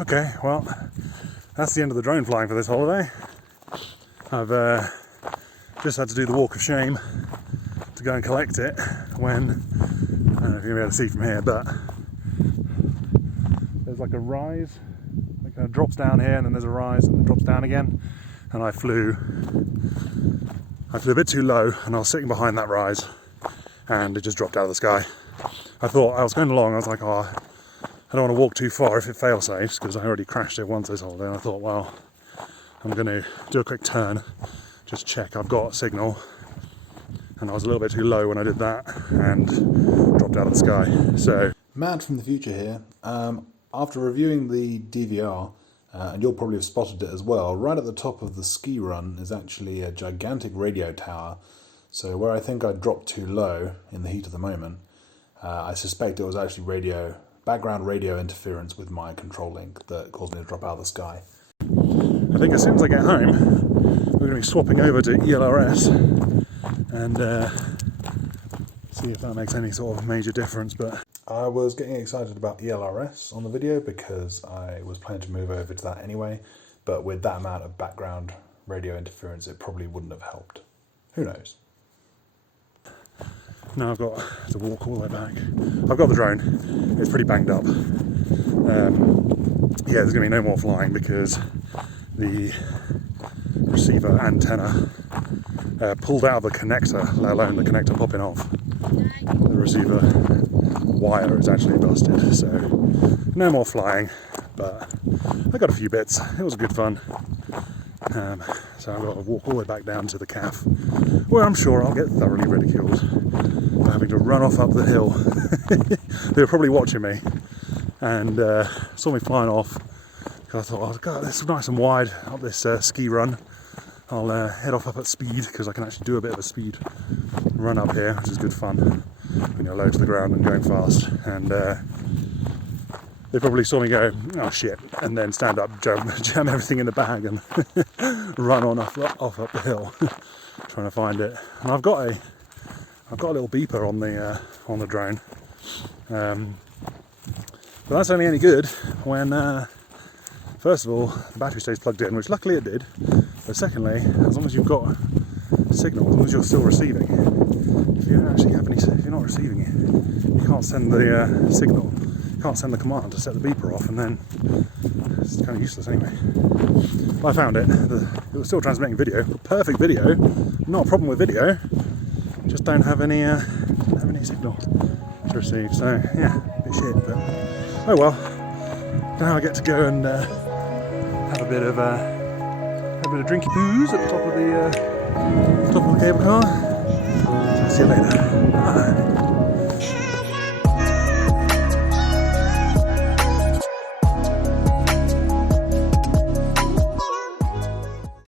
Okay, well, that's the end of the drone flying for this holiday. I've just had to do the walk of shame to go and collect it when, I don't know if you're going to be able to see from here, but there's like a rise, it kind of drops down here and then there's a rise and it drops down again, and I flew a bit too low and I was sitting behind that rise and it just dropped out of the sky. I thought, I was going along, I was like, oh, I don't want to walk too far if it fail safes, because I already crashed it once this holiday, and I thought, well, I'm going to do a quick turn, just check I've got a signal, and I was a little bit too low when I did that, and dropped out of the sky. So, Matt from the future here. After reviewing the DVR, and you'll probably have spotted it as well, right at the top of the ski run is actually a gigantic radio tower. So where I think I dropped too low in the heat of the moment, I suspect it was actually background radio interference with my control link that caused me to drop out of the sky. I think as soon as I get home, we're going to be swapping over to ELRS and see if that makes any sort of major difference. But I was getting excited about ELRS on the video because I was planning to move over to that anyway, but with that amount of background radio interference, it probably wouldn't have helped. Who knows? now I've got to walk all the way back. I've got the drone. It's pretty banged up. Yeah, there's going to be no more flying because the receiver antenna pulled out of the connector, let alone the connector popping off. The receiver wire is actually busted, so no more flying, but I got a few bits. It was good fun. So I've got to walk all the way back down to the CAF, where I'm sure I'll get thoroughly ridiculed for having to run off up the hill. They were probably watching me and saw me flying off. I thought, oh God, this is nice and wide up this ski run. I'll head off up at speed because I can actually do a bit of a speed run up here, which is good fun when you're low to the ground and going fast. And they probably saw me go, oh shit, and then stand up, jam everything in the bag and run on off up the hill, trying to find it. And I've got a little beeper on the drone, but that's only any good when first of all the battery stays plugged in, which luckily it did. But secondly, as long as you've got signal, as long as you're still receiving, if you don't actually have if you're not receiving it, you can't send the signal. Can't send the command to set the beeper off, and then it's kind of useless anyway. But I found it. It was still transmitting video. Perfect video. Not a problem with video. Just don't have any signal to receive. So yeah, a bit shit. But oh well. Now I get to go and have a bit of drinky poos at the top of the cable car. So see you later. Bye.